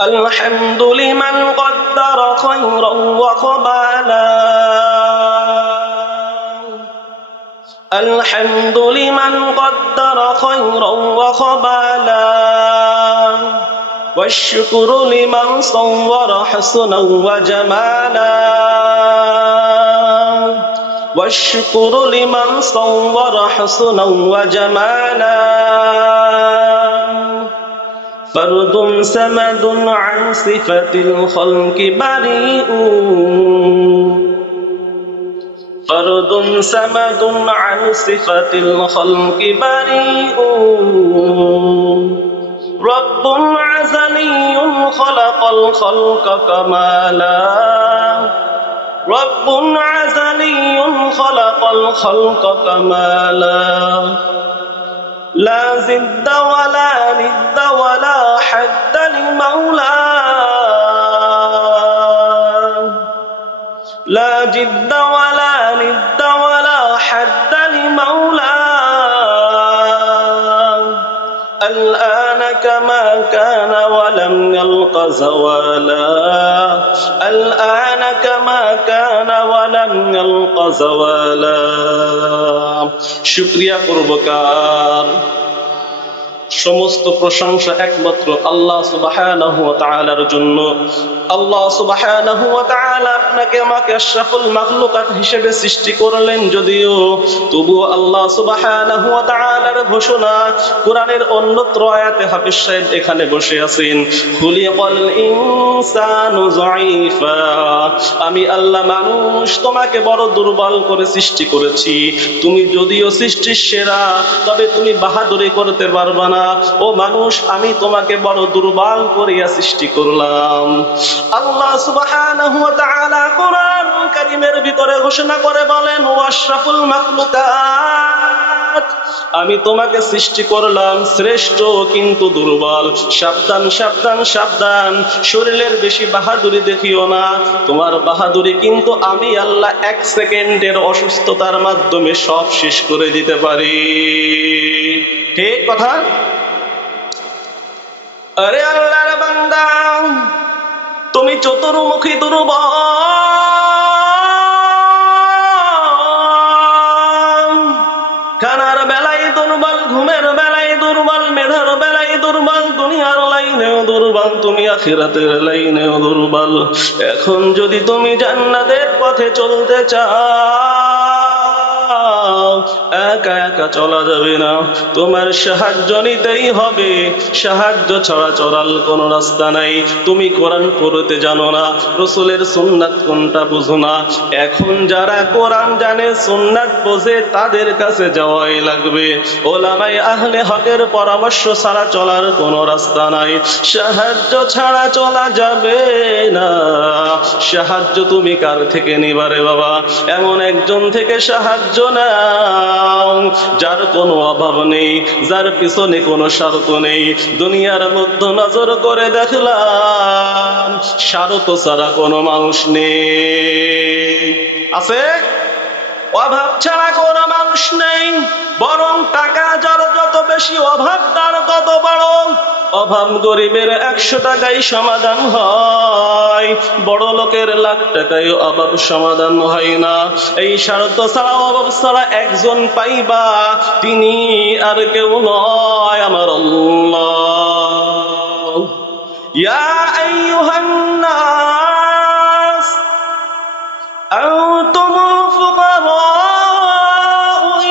الحمد لمن قدر خيرا وقبالا الحمد لمن قدر خيرا وقبالا والشكر لمن صور حسنا وجمالا والشكر لمن صور حسنا وجمالا فرد سمد عن صفة الخلق بريء فرد سمد عن صفة الخلق بريء رب عزلي خلق الخلق كمالا رب عزلي خلق الخلق كمالا لا زد ولا ند ولا حد لمولاه لا جد ولا ند ولا حد لمولاه الآن كما كان ولم يلق زوالا الآن كما كان ولم يلق زوالا শুকরিয়া করব কার? সমস্ত প্রশংসা একমাত্র আল্লাহ সুবহানাহু ওয়া তাআলার জন্য। আল্লাহ সুবহানাহু ওয়া তাআলা আপনাকে আমাকে আশরাফুল মাখলুকাত হিসেবে সৃষ্টি করলেন যদিও, তবুও আল্লাহ সুবহানাহু ওয়া তাআলার ঘোষণা কোরআনের অন্যত্র আয়াতে হাফেজ সাহেব এখানে বসে আছেন, খুলিকাল ইনসানু যায়ীফা, আমি আল্লাহ মানুষ তোমাকে বড় দুর্বল করে সৃষ্টি করেছি। তুমি যদিও সৃষ্টির সেরা, তবে তুমি বাহাদুরি করতে পারবে না। ও মানুষ, আমি তোমাকে বড় দুর্বল করিয়া সৃষ্টি করলাম। আল্লাহ সুবহানাহু ওয়া তাআলা কোরআন কারীমের ভিতরে ঘোষণা করে বলেন, ওয়াশরাফুল মাখলুকাত, আমি তোমাকে সৃষ্টি করলাম শ্রেষ্ঠ কিন্তু দুর্বল। সাবধান সাবধান সাবধান, শরীরের বেশি বাহাদুরি দেখিও না। তোমার বাহাদুরি কিন্তু আমি আল্লাহ 1 সেকেন্ডের অসুস্থতার মাধ্যমে সব শেষ করে দিতে পারি। ঠিক কথা? আরে আল্লাহর বান্দা, তুমি চতুর্মুখী দুর্বল, খানার বেলায় দুর্বল, ঘুমের বেলায় দুর্বল, মেধার বেলায় দুর্বল, দুনিয়ার লাইনেও দুর্বল, তুমি আখিরাতের লাইনেও দুর্বল। এখন যদি তুমি জান্নাতের পথে চলতে চাও, একা একা চলা যাবে না, তোমার সাহায্য নিতেই হবে। সাহায্য ছাড়া চলার কোনো রাস্তা নাই। তুমি কোরআন পড়তে জানো না, রাসূলের সুন্নাত কোনটা বুঝো না। এখন যারা কোরআন জানে, সুন্নাত বোঝে, তাদের কাছে যাওয়াই লাগবে। ওলামায়ে আহলে হকের পরামর্শ ছাড়া চলার কোনো রাস্তা নাই। সাহায্য ছাড়া চলা যাবে না। সাহায্য তুমি কার থেকে নিবারে বাবা? এমন একজন থেকে সাহায্য নাও যার কোনো অভাব নেই, যার পিছনে কোনো স্বার্থ নেই। দুনিয়ার মধ্যে নজর করে দেখলাম স্বার্থ ছাড়া কোনো মানুষ নেই। আছে? অভাব ছাড়া কোনো মানুষ নেই। বরং টাকা যার যত বেশি, অভাব তার তত বড়। অভাব গরিবের 100 টাকায় সমাধান হয়, বড় লোকের লাখ টাকায় অভাব সমাধান হয় না। এই স্বার্থ ছাড়া, অভাব ছাড়া একজন পাইবা, তিনি আর কেউ নয়, আমার আল্লাহ। ইয়া আইয়ুহান নাস আনতুমুল ফুকারাউ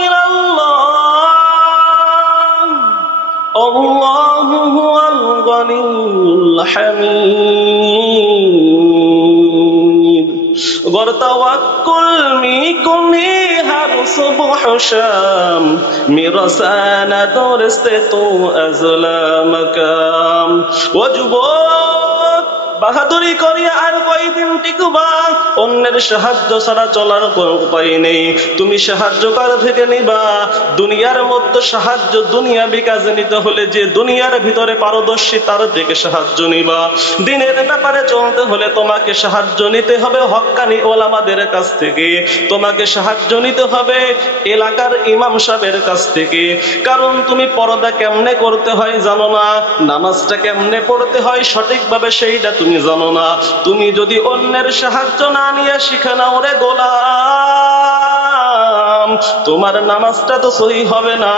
ইলাল্লাহ, আল্লাহু হুয়াল গনিয়্যুল হামিদ। গর তাওয়াক্কুল মিকুনি হার সুবহ শাম, মিরসানা দরস্তে তো আজলা মাকাম। ওয়াজুবত বাহাদুরি করিয়া আর কয়দিন টিকবা? অন্যের সাহায্য ছাড়া চলার কোনো উপায় নেই। তুমি সাহায্য কার থেকে নিবা? দুনিয়ার মধ্যে সাহায্য দুনিয়াবি কাজে নিতে হলে যে দুনিয়ার ভিতরে পারদর্শী তার থেকে সাহায্য নিবা। দিনের ব্যাপারে চলতে হলে তোমাকে সাহায্য নিতে হবে হক্কানি ওলামাদের কাছ থেকে, তোমাকে সাহায্য নিতে হবে এলাকার ইমাম সাহেবের কাছ থেকে। কারণ তুমি পর্দা কেমনে করতে হয় জানো না, নামাজটা কেমনে পড়তে হয় সঠিকভাবে সেইটা তুমি জানো না। তুমি যদি অন্যের সাহায্য না নিয়ে শিখে নাও রে গোলাম, তোমার নামাজটা তো সহি হবে না।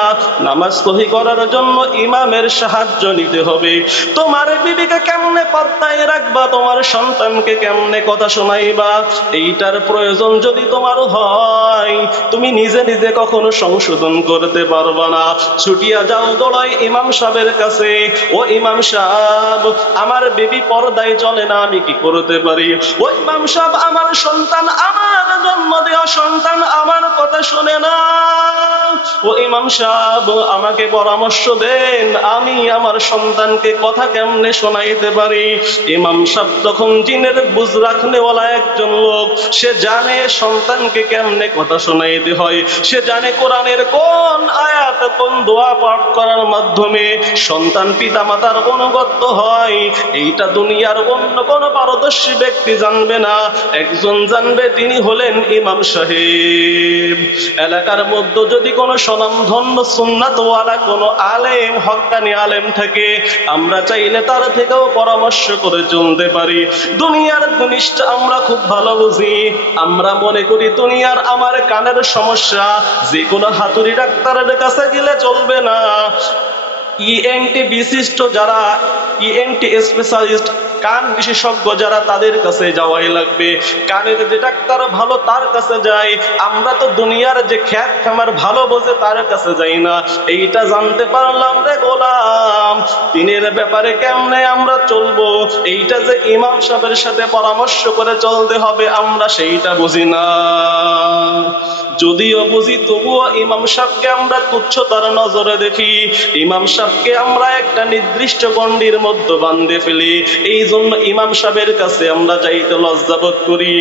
নামাজ সহি করার জন্য ইমামের সাহায্য নিতে হবে। তোমার বিবিকে কেমনে পর্দায় রাখবা, তোমার সন্তানকে কেমনে কথা শোনাইবা, এইটার প্রয়োজন যদি তোমার হয়, তুমি নিজে নিজে কখনো সংশোধন করতে পারবা না। ছুটিয়া যাও দৌড়াই ইমাম সাহেবের কাছে, ও ইমাম সাহেব আমার বেবি পর্দায় চলে না, আমি কি করতে পারি? ও ইমাম সাহেব আমার সন্তান, আমার জন্ম দেওয়া সন্তান আমার কথা শুনে না। ও ইমাম সাহেব আমাকে পরামর্শ দেন, আমি আমার সন্তানকে কথা কেমনে শোনাইতে পারি? ইমাম সাহেব তখন জিনের বুঝ রাখনেওয়ালা একজন লোক, সে জানে সন্তানকে কেমনে কথা শোনাইতে হয়, সে জানে কোরআনের কোন আয়াত কোন দোয়া পাঠ করার মাধ্যমে সন্তান পিতা মাতার অনুগত হয়। এইটা দুনিয়ার অন্য কোন পারদর্শী ব্যক্তি জানবে না, একজন জানবে, তিনি হলেন ইমাম সাহেব। এলাকার মধ্যে যদি কোনো স্বনামধন্য সুন্নাতওয়ালা কোনো আলেম হক্কানি আলেম থাকে, আমরা চাইলে তার থেকেও পরামর্শ করে চলতে পারি। দুনিয়ার জিনিসটা আমরা খুব ভালো বুঝি, আমরা মনে করি দুনিয়ার আমার কানের সমস্যা যে কোনো হাতুড়ি ডাক্তারের কাছে গেলে চলবে না। ইএনটি বিশিষ্ট যারা, ইএনটি স্পেশালিস্ট কান বিশেষজ্ঞ যারা, তাদের কাছে যাওয়াই লাগবে। কানের যে ডাক্তার ভালো তার কাছে যাই, আমরা তো দুনিয়ার যে খ্যাত খামার ভালো বোঝে তার কাছে যাই না। এইটা জানতে পারলাম রে গোলাম, দিনের ব্যাপারে কেমনে আমরা চলবো, এইটা যে ইমাম সাহেবের সাথে পরামর্শ করে চলতে হবে আমরা সেইটা বুঝি না। যদিও বুঝি তবুও ইমাম সাহেবকে আমরা তুচ্ছতার নজরে দেখি, ইমাম সাহেবকে আমরা একটা নির্দিষ্ট গণ্ডির মধ্যে বাঁধে ফেলি। এই জন্য ইমাম সাহেবের কাছে আমরা যাইতে লজ্জাবোধ করি।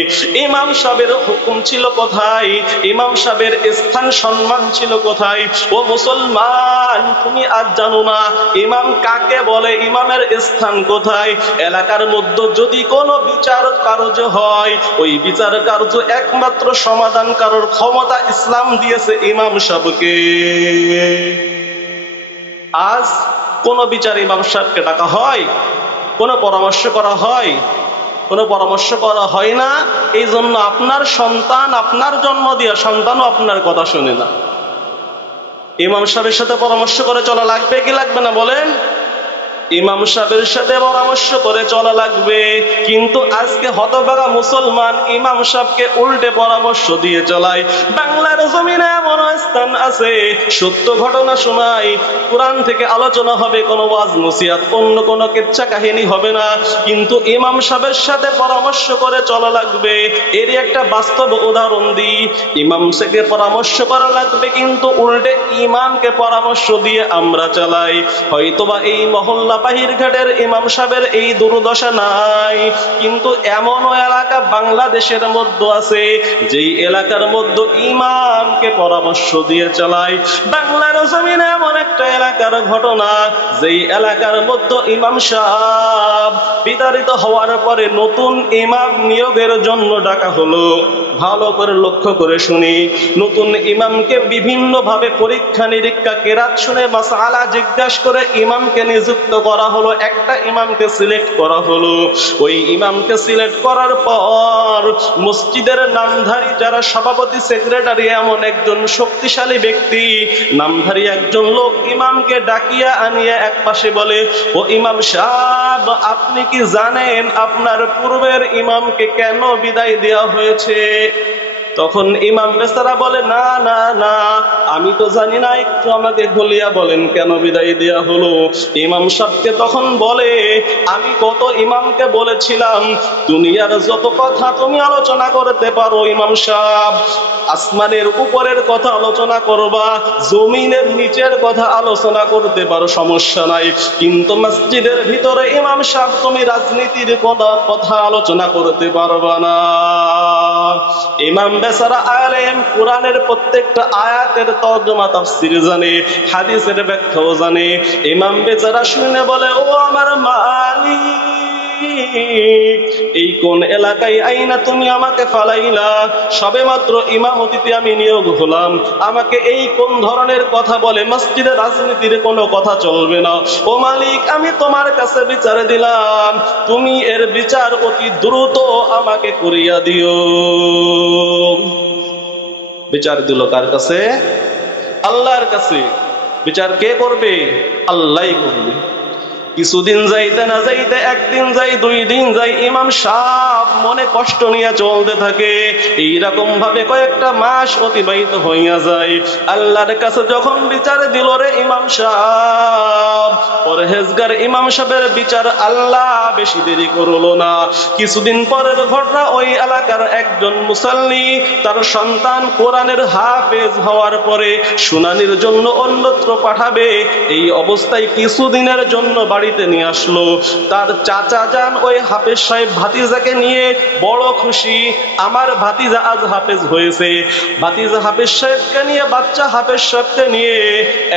ইমাম সাহেবের হুকুম ছিল কোথায়, ইমাম সাহেবের স্থান সম্মান ছিল কোথায়? ও মুসলমান, তুমি আজ জানো না ইমাম কাকে বলে, ইমামের স্থান কোথায়? এলাকার মধ্যে যদি কোনো বিচার কার্য হয়, ওই বিচার কার্য একমাত্র সমাধান করার ক্ষমতা ইসলাম দিয়েছে ইমাম সাহেবকে। আজ কোন বিচার ইমাম সাহেবকে ডাকা হয়, কোন পরামর্শ করা হয়? কোনো পরামর্শ করা হয় না। এই জন্য আপনার সন্তান, আপনার জন্ম দিয়া সন্তানও আপনার কথা শুনে না। ইমাম সাহেবের সাথে পরামর্শ করে চলা লাগবে কি লাগবে না বলেন? ইমাম সাহেবের সাথে পরামর্শ করে চলা লাগবে। কিন্তু আজকে হতভাগা মুসলমান ইমাম সাহেবকে উল্টে পরামর্শ দিয়ে চলায়। বাংলার জমিনে এমন স্থান আছে, সত্য ঘটনা শোনায়, কোরআন থেকে আলোচনা হবে, কোনো ওয়াজ নসিহত, অন্য কোনো কিচ্ছা কাহিনী হবে না, কিন্তু ইমাম সাহেবের সাথে পরামর্শ করে চলা লাগবে। এরই একটা বাস্তব উদাহরণ দিই। ইমাম সাহেবকে পরামর্শ করা লাগবে, কিন্তু উল্টে ইমামকে পরামর্শ দিয়ে আমরা চালাই। হয়তোবা এই মহল্লা বাহিরঘাটের ইমাম সাহেবের এই দুর্দশা নাই, কিন্তু এমনও এলাকা বাংলাদেশের মধ্যে আছে যেই এলাকার মধ্যে ইমামকে পরামর্শ দিয়ে চালায়। বাংলার জমিনে এমন একটা এলাকার ঘটনা, যেই এলাকার মধ্যে ইমাম সাহেব বিতাড়িত হওয়ার পরে নতুন ইমাম নিয়োগের জন্য ডাকা হলো। ভালো করে লক্ষ্য করে শুনি, নতুন ইমামকে বিভিন্ন ভাবে পরীক্ষা নিরীক্ষা, কেরাত শুনে মাসআলা জিজ্ঞাসা করে ইমামকে নিযুক্ত করা হলো। একটা ইমামকে সিলেক্ট করা হলো। ওই ইমামকে সিলেক্ট করার পর মসজিদের নামধারী যারা সভাপতি, সেক্রেটারি, এমন একজন শক্তিশালী ব্যক্তি, নামধারী একজন লোক ইমামকে ডাকিয়া আনিয়া এক পাশে বলে, ও ইমাম সাহেব, আপনি কি জানেন আপনার পূর্বের ইমামকে কেন বিদায় দেওয়া হয়েছে? তখন ইমাম বেচারা বলে, না না না, আমি তো জানি না, একটু আমাকে বলিয়া বলেন কেন বিদায় দেয়া হলো। ইমাম সাহেবকে তখন বলে, আমি কত ইমামকে বলেছিলাম দুনিয়ার যত কথা তুমি আলোচনা করতে পারো ইমাম সাহেব, আসমানের উপরের কথা আলোচনা করবা, জমিনের নিচের কথা আলোচনা করতে পারো, সমস্যা নাই, কিন্তু মসজিদের ভিতরে ইমাম সাহেব তুমি রাজনীতির কথা আলোচনা করতে পারবা না। ইমাম বেচারা আলেম, কোরআনের প্রত্যেকটা আয়াতের তর্জমা তাফসীর জানে, হাদিসের ব্যাখ্যাও জানে। ইমাম বেচারা শুনে বলে, ও আমার মালিক, এই কোন এলাকায় আইনা তুমি আমাকে ফালাইলা? সবে মাত্র ইমামতিতে আমি নিয়োগ হলাম, আমাকে এই কোন ধরনের কথা বলে? মসজিদে রাজনীতির কোনো কথা চলবে না। ও মালিক, আমি তোমার কাছে বিচার দিলাম, তুমি এর বিচার অতি দ্রুত আমাকে করিয়া দিও। বিচার দিল কার কাছে? আল্লাহর কাছে। বিচার কে করবে? আল্লাহই করবে। কিছুদিন যাইতে না যাইতে, একদিন যাই, 2 দিন যাই, ইমাম সাহেব মনে কষ্ট নিয়ে চলতে থাকে। এইরকম ভাবে কয়েকটা মাস অতিবাহিত হইয়া যায়। আল্লাহর কাছে যখন বিচার দিল রে ইমাম সাহেব, পরহেজগার ইমাম সাহেবের বিচার আল্লাহ বেশি দেরি করলো না। কিছুদিন পরের ঘটনা, ওই এলাকার একজন মুসাল্লি তার সন্তান কোরআনের হাফেজ হওয়ার পরে শুনানির জন্য অন্যত্র পাঠাবে, এই অবস্থায় কিছুদিনের জন্য বাড়িতে নিয়ে আসলো। তার চাচা যান ওই হাফেজ সাহেব ভাতিজাকে নিয়ে বড় খুশি, আমার ভাতিজা আজ হাফেজ হয়েছে। ভাতিজা হাফেজ সাহেবকে নিয়ে, বাচ্চা হাফেজ সাহেবকে নিয়ে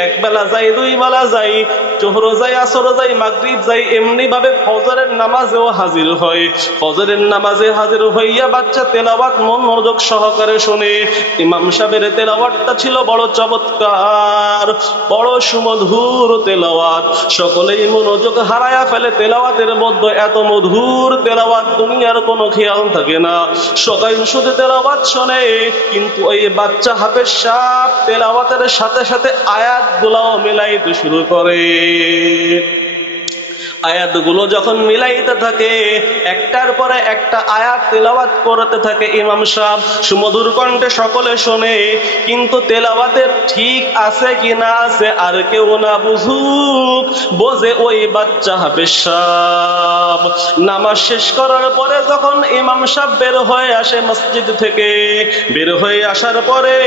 এক বেলা যাই, 2 বেলা যাই, জোহর যাই, আসর যাই, মাগরিব যাই, এমনি ভাবে ফজরের নামাজেও হাজির হয়। ফজরের নামাজে হাজির হইয়া বাচ্চা তেলাওয়াত মনোযোগ সহকারে শুনে। ইমাম সাহেবের তেলাওয়াতটা ছিল বড় চমৎকার, বড় সুমধুর তেলাওয়াত। সকলেই মনোযোগ হারায়া ফেলে তেলাওয়াতের মধ্যে। এত মধুর তেলাওয়াত দুনিয়ার কোনো খেয়াল থাকে না, সবাই শুধু তেলাওয়াত শোনে। কিন্তু ওই বাচ্চা হাফেজ সাহেব তেলাওয়াতের সাথে সাথে আয়াতগুলোও মিলাইতে শুরু করে। আয়াতগুলো যখন মিলাইতে থাকে, একটার পরে একটা আয়াত তেলাওয়াত করতে থাকে ইমাম সাহেব, সুমধুর কণ্ঠে সকলে শোনে। কিন্তু তেলাওয়াতের ঠিক আছে কি না আছে আর কেউ না বুঝুক, বোঝে ওই বাচ্চা হাফেজ সাহেব। নামাজ শেষ করার পরে যখন ইমাম সাহেব বের হয়ে আসে মসজিদ থেকে, বের হয়ে আসার পরে,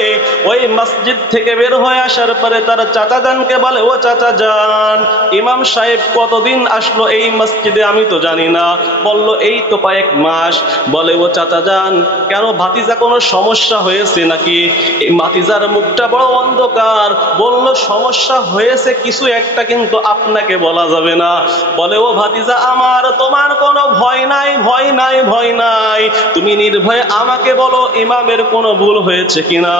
ওই মসজিদ থেকে বের হয়ে আসার পরে তার চাচা জানকে বলে, ও চাচা জান, ইমাম সাহেব কতদিন আসলো এই মসজিদে? আমি তো জানি না। বলল, এই তো কয়েক মাস। বলে, ও চাচা যান, কেন ভাতিজা কোনো সমস্যা হয়েছে নাকি? এই ভাতিজার মুখটা বড় অন্ধকার। বলল, সমস্যা হয়েছে কিছু একটা, কিন্তু আপনাকে বলা যাবে না। বলে, ও ভাতিজা আমার, তোমার কোনো ভয় নাই, ভয় নাই, ভয় নাই, তুমি নির্ভয়ে আমাকে বলো ইমামের কোনো ভুল হয়েছে কিনা।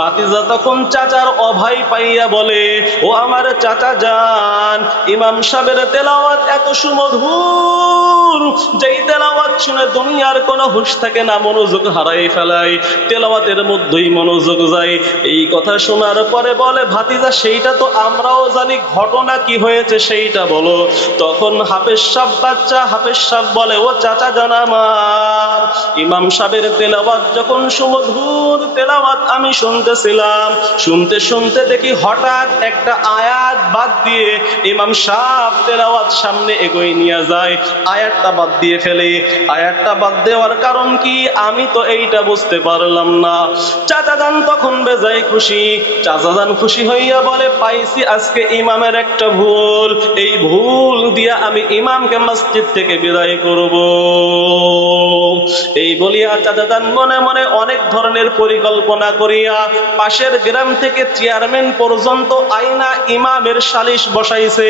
ভাতিজা তখন চাচার অভয় পাইয়া বলে, ও আমার চাচা যান, ইমাম সাহেবের তেলাওয়াত এত সুমধুর, যেই তেলাওয়াত শুনে দুনিয়ার কোনো হুঁশ থাকে না, মনোযোগ হারাই ফেলায়, তেলাওয়াতের মধ্যেই মনোযোগ যায়। এই কথা শোনার পরে বলে, ভাতিজা সেইটা তো আমরাও জানি, ঘটনা কি হয়েছে সেইটা বলো। তখন হাফেজ সাহেব, বাচ্চা হাফেজ সাহেব বলে, ও চাচা জান আমার, ইমাম সাহেবের তেলাওয়াত যখন সুমধুর তেলাওয়াত আমি শুনতেছিলাম, শুনতে শুনতে দেখি হঠাৎ একটা আয়াত বাদ দিয়ে ইমাম সাহেব তেলাওয়াত সামনে এগোয় নিয়ে যায়, আয়াতটা বাদ দিয়ে ফেলে। আয়াতটা বাদ দেওয়ার কারণ কি আমি তো এইটা বুঝতে পারলাম না। চাচা যান তখন বেজায় খুশি। চাচা যান খুশি হইয়া বলে, পাইছি আজকে ইমামের একটা ভুল, এই ভুল দিয়া আমি ইমামকে মসজিদ থেকে বিদায় করব। এই বলিয়া চাচা যান মনে মনে অনেক ধরনের পরিকল্পনা করিয়া পাশের গ্রাম থেকে চেয়ারম্যান পর্যন্ত আইনা ইমামের সালিশ বসাইছে।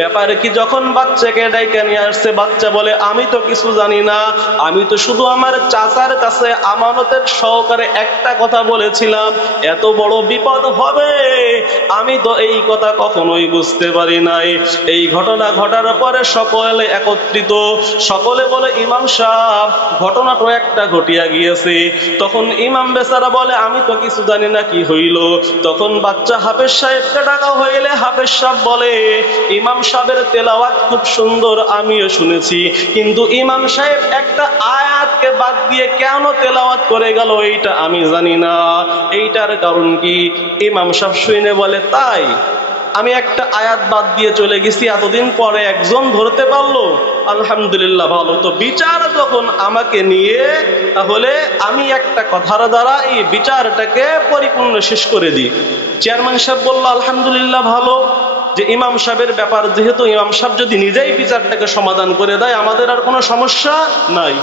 ব্যাপার কি, যখন বাচ্চাকে ডাইকা নিয়ে আসছে, বাচ্চা বলে, আমি তো কিছু জানি না, আমি তো শুধু আমার চাচার কাছে আমানতের সহকারে একটা কথা বলেছিলাম, এত বড় বিপদ হবে আমি তো এই কথা কখনোই বুঝতে পারি নাই। এই ঘটনা ঘটার পরে সকলে একত্রিত, সকলে বলে, ইমাম সাহেব, ঘটনাটা একটা ঘটিয়া গিয়েছে। তখন ইমাম বেচারা বলে আমি তো কিছু জানি না কি হইল। তখন বাচ্চা হাফেজ সাহেবকে ডাকা হইলে হাফেজ সাহেব বলে ইমাম সাহেবের তেলাওয়াত খুব সুন্দর, আমিও শুনেছি, কিন্তু ইমাম সাহেব একটা আয়াতকে বাদ দিয়ে কেন তেলাওয়াত করে গেল এইটা আমি জানি না, এইটার কারণ কি? ইমাম সাহেব শুনে বলে তাই, আমি একটা আয়াত বাদ দিয়ে চলে গেছি, এতদিন পরে একজন ধরতে পারলো, আলহামদুলিল্লাহ ভালো। তো বিচার যখন আমাকে নিয়ে, তাহলে আমি একটা কথার দ্বারা এই বিচারটাকে পরিপূর্ণ শেষ করে দিই। চেয়ারম্যান সাহেব বলল আলহামদুলিল্লাহ ভালো, যে ইমাম সাহেবের ব্যাপার যেহেতু ইমাম সাহেব যদি নিজেই বিচারটাকে সমাধান করে দেয় আমাদের আর কোনো সমস্যা নাই।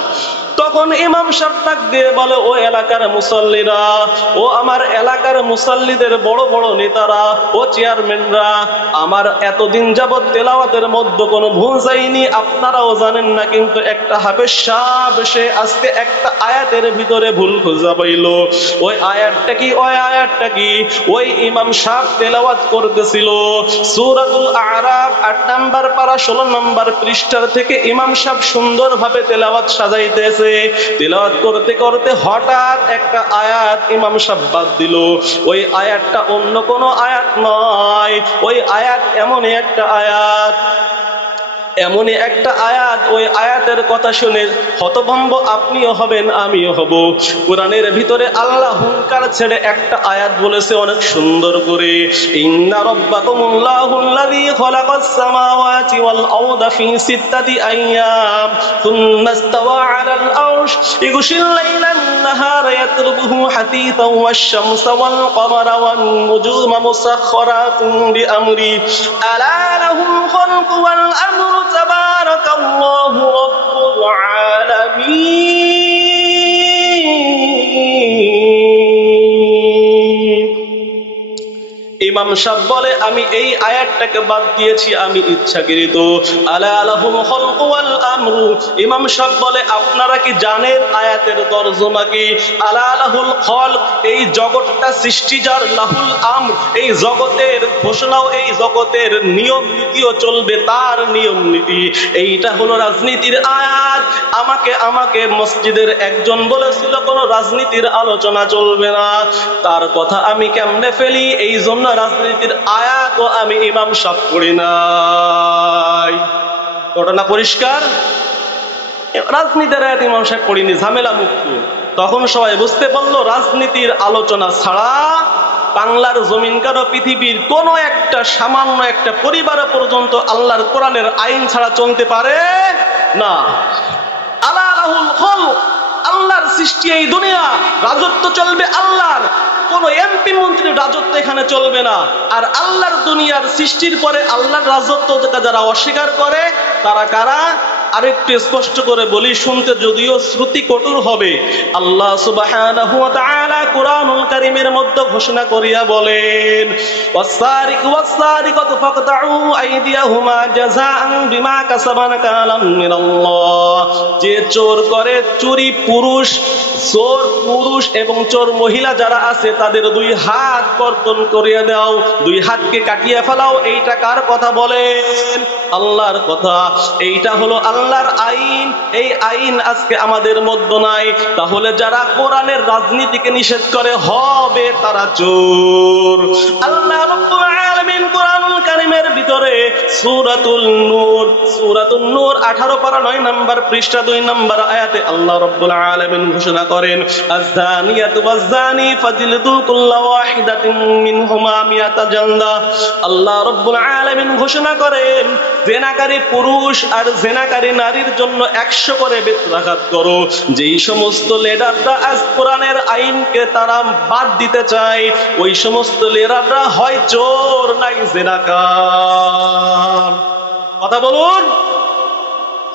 তখন ইমাম সাহেব ডাক দিয়ে বলে ও এলাকার মুসল্লিরা, ও আমার এলাকার মুসল্লিদের বড় বড় নেতারা, ও চেয়ারম্যানরা, আমার এতদিন যাবৎ তেলাওয়াতের মধ্যে কোনো ভুল যায়নি, আপনারাও জানেন না, কিন্তু একটা হাফেজ সাহেব সে আজকে একটা আয়াতের ভিতরে ভুল খুঁজে পাইল। ওই আয়াতটা কি? ওই আয়াতটা কি? ওই ইমাম সাহেব তেলাওয়াত করতেছিল সূরাতুল আরাফ ৮ নম্বর পারা ১৬ নম্বর পৃষ্ঠার থেকে ইমাম সাহেব সুন্দরভাবে তেলাওয়াত সাজাইতেছে। তেলাওয়াত করতে করতে হঠাৎ একটা আয়াত ইমাম সাহেব বাদ দিল। ওই আয়াতটা অন্য কোনো আয়াত নয়, ওই আয়াত এমনই একটা আয়াত, এমনই একটা আয়াত, ওই আয়াতের কথা শুনে হতভম্ব আপনিও হবেন, আমিও হব। কোরআনের ভিতরে আল্লাহ হুঙ্কার ছেড়ে একটা আয়াত বলেছে অনেক সুন্দর করে, ইন্না রাব্বাকুমুল্লাহুল্লাযী খালাকাস সামাওয়াতি ওয়াল আরদা ফি সিত্তাতি আইয়াম সুম্মা ইসতাওয়া আলাল আরশ ইগশিল লাইলান নাহারা ইয়াতলুবুহু হাতীতান ওয়াশ-শামসা ওয়াল কমারা ওয়ান নুজুমা মুসাখখারাতুন বিআমরি আলা লাহুল খালকু ওয়াল আমরু তাবারাকাল্লাহু রাব্বুল আলামিন। ইমাম সাহেব বলে আমি এই আয়াতটাকে বাদ দিয়েছি, আমি ইচ্ছাকৃত। আলা লাহুল খালকু ওয়াল আমরু, ইমাম সাহেব বলে আপনারা কি জানেন আয়াতের তরজমা কি? আলা লাহুল খালক, এই জগৎটা সৃষ্টি যার, লাহুল আমর, এই জগতের ঘোষণাও, এই জগতের নিয়ম নীতিও চলবে তার নিয়ম নীতি। এইটা হলো রাজনীতির আয়াত। আমাকে মসজিদের একজন বলেছিল কোনো রাজনীতির আলোচনা চলবে না, তার কথা আমি কেমনে ফেলি, এই জন্য রাজনীতির আয়াতও আমি ইমাম সাহেব পড়ি নাই। ঘটনা পরিষ্কার, রাজনীতির আয়াত ইমাম সাহেব পড়িনি, ঝামেলা মুক্ত। তখন সবাই বুঝতে পারলো রাজনীতির আলোচনা ছাড়া বাংলার জমিন কারো পৃথিবীর কোন একটা সামান্য একটা পরিবার পর্যন্ত আল্লাহর কোরআনের আইন ছাড়া চলতে পারে না। আলা লাহুল খালক, আল্লাহর সৃষ্টি এই দুনিয়া, রাজত্ব চলবে আল্লাহর, কোন এমপি মন্ত্রীর রাজত্ব এখানে চলবে না। আর আল্লাহর দুনিয়ার সৃষ্টির পরে আল্লাহর রাজত্ব যারা অস্বীকার করে তারা কারা? আরেকটু স্পষ্ট করে বলি, শুনতে যদিও শ্রুতি কঠোর হবে, আল্লাহ সুবহানাহু ওয়া তাআলা কুরআনুল কারীমের মধ্যে ঘোষণা করিয়া বলেন ওয়াস-সারিকু ওয়াস-সারিকাতু ফাকতাউ আইদিয়াহুমা জাযাআন বিমা কাসাবা নাকালাম মিনাল্লাহ। যে চোর করে চুরি, চোর পুরুষ এবং চোর মহিলা যারা আছে তাদের 2 হাত কর্তন করিয়ে দাও, 2 হাতকে কাটিয়ে ফেলাও। এইটা কার কথা বলেন? আল্লাহর কথা। এইটা হলো আল্লাহর আইন। এই আইন আজকে আমাদের মধ্যে নাই। তাহলে যারা কোরআনের রাজনীতিকে নিষেধ করে হবে তারা চোর। আল্লাহ রাব্বুল আলামিন কোরআনুল কারীমের ভিতরে সূরাতুল নূর 18 পারা 9 নম্বর পৃষ্ঠা 2 নম্বর আয়াতে আল্লাহ রাব্বুল আলামিন ঘোষণা করেন আয-যানিয়াতু ওয়াজ-যানি ফাজলিদু কুল্লা ওয়াহিদাতিন মিনহুমা মিয়াতা জালদা। আল্লাহ রাব্বুল আলামিন ঘোষণা করেন জেনাকারী পুরুষ আর জেনাকারী নারীর জন্য 100 করে বেত্রাঘাত করো। যেই সমস্ত লিডাররা আজ কোরআনের আইনকে তারা বাদ দিতে চায়, ওই সমস্ত লিডাররা হয় চোর নাই জেনাকার। কথা বলুন,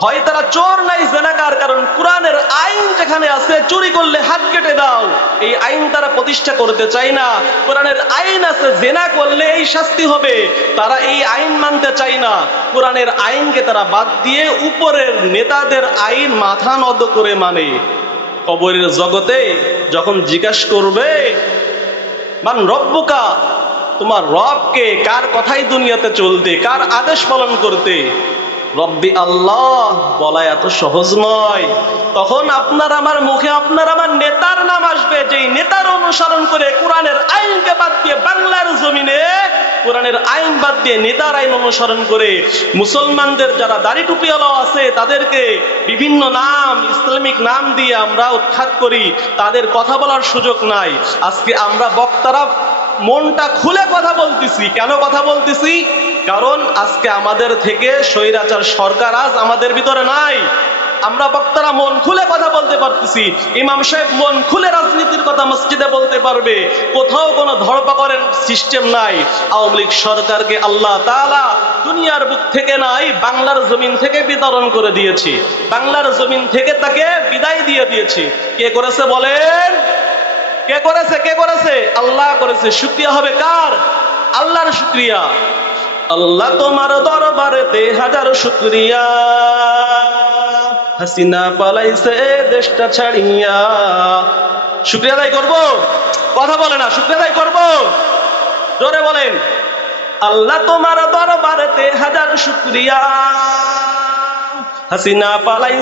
হয় তারা চোর নাই জেনাকার। কারণ কোরআনের আইন যেখানে আছে চুরি করলে হাত কেটে দাও, এই আইন তারা প্রতিষ্ঠা করতে চায় না। কোরআনের আইন আছে জেনা করলে এই শাস্তি হবে, তারা এই আইন মানতে চায় না। কোরআনের আইনকে তারা বাদ দিয়ে উপরের নেতাদের আইন মাথা নত করে মানে। কবরের জগতে যখন জিজ্ঞাসা করবে মান রব্বুকা, তোমার রবকে, কার কথাই দুনিয়াতে চলতে, কার আদেশ পালন করতে, রব্বি আল্লাহ বলা এত সহজ নয়। তখন আপনার আমার মুখে আপনার আমার নেতার নাম আসবে, যেই নেতার অনুসরণ করে কোরআনের আইনকে বাদ দিয়ে বাংলার জমিনে কোরআনের আইন বাদ দিয়ে নেতার আইন অনুসরণ করে মুসলমানদের যারা দাড়ি টুপিওয়ালা আছে তাদেরকে বিভিন্ন নাম, ইসলামিক নাম দিয়ে আমরা উৎখাত করি, তাদের কথা বলার সুযোগ নাই। আজকে আমরা বক্তারা মনটা খুলে কথা বলতেছি। কেন কথা বলতেছি? কারণ আজকে আমাদের থেকে স্বৈরাচার সরকার আজ আমাদের ভিতরে নাই। আমরা বক্তারা মন খুলে কথা বলতে পারতেছি। ইমাম সাহেব মন খুলে রাজনীতির কথা মসজিদে বলতে পারবে। কোথাও কোনো ধরপাকড়ের সিস্টেম নাই। আওয়ামী লীগ সরকারকে আল্লাহ তাআলা দুনিয়ার বুক থেকে নাই, বাংলার জমিন থেকে বিতরণ করে দিয়েছি। বাংলার জমিন থেকে তাকে বিদায় দিয়ে দিয়েছি। কে করেছে বলেন? কে করেছে? কে করেছে? আল্লাহ করেছে। শুকরিয়া হবে কার? আল্লাহর শুকরিয়া। আল্লাহ তোমার দরবারেতে হাজার শুকরিয়া, হাসিনা পালাইছে দেশটা ছাড়িয়া। শুকরিয়া আদায় করবো? কথা বলে না। শুকরিয়া আদায় করবো? জোরে বলেন। আল্লাহ তোমার দরবারেতে হাজার শুকরিয়া, হাসিনা পালাই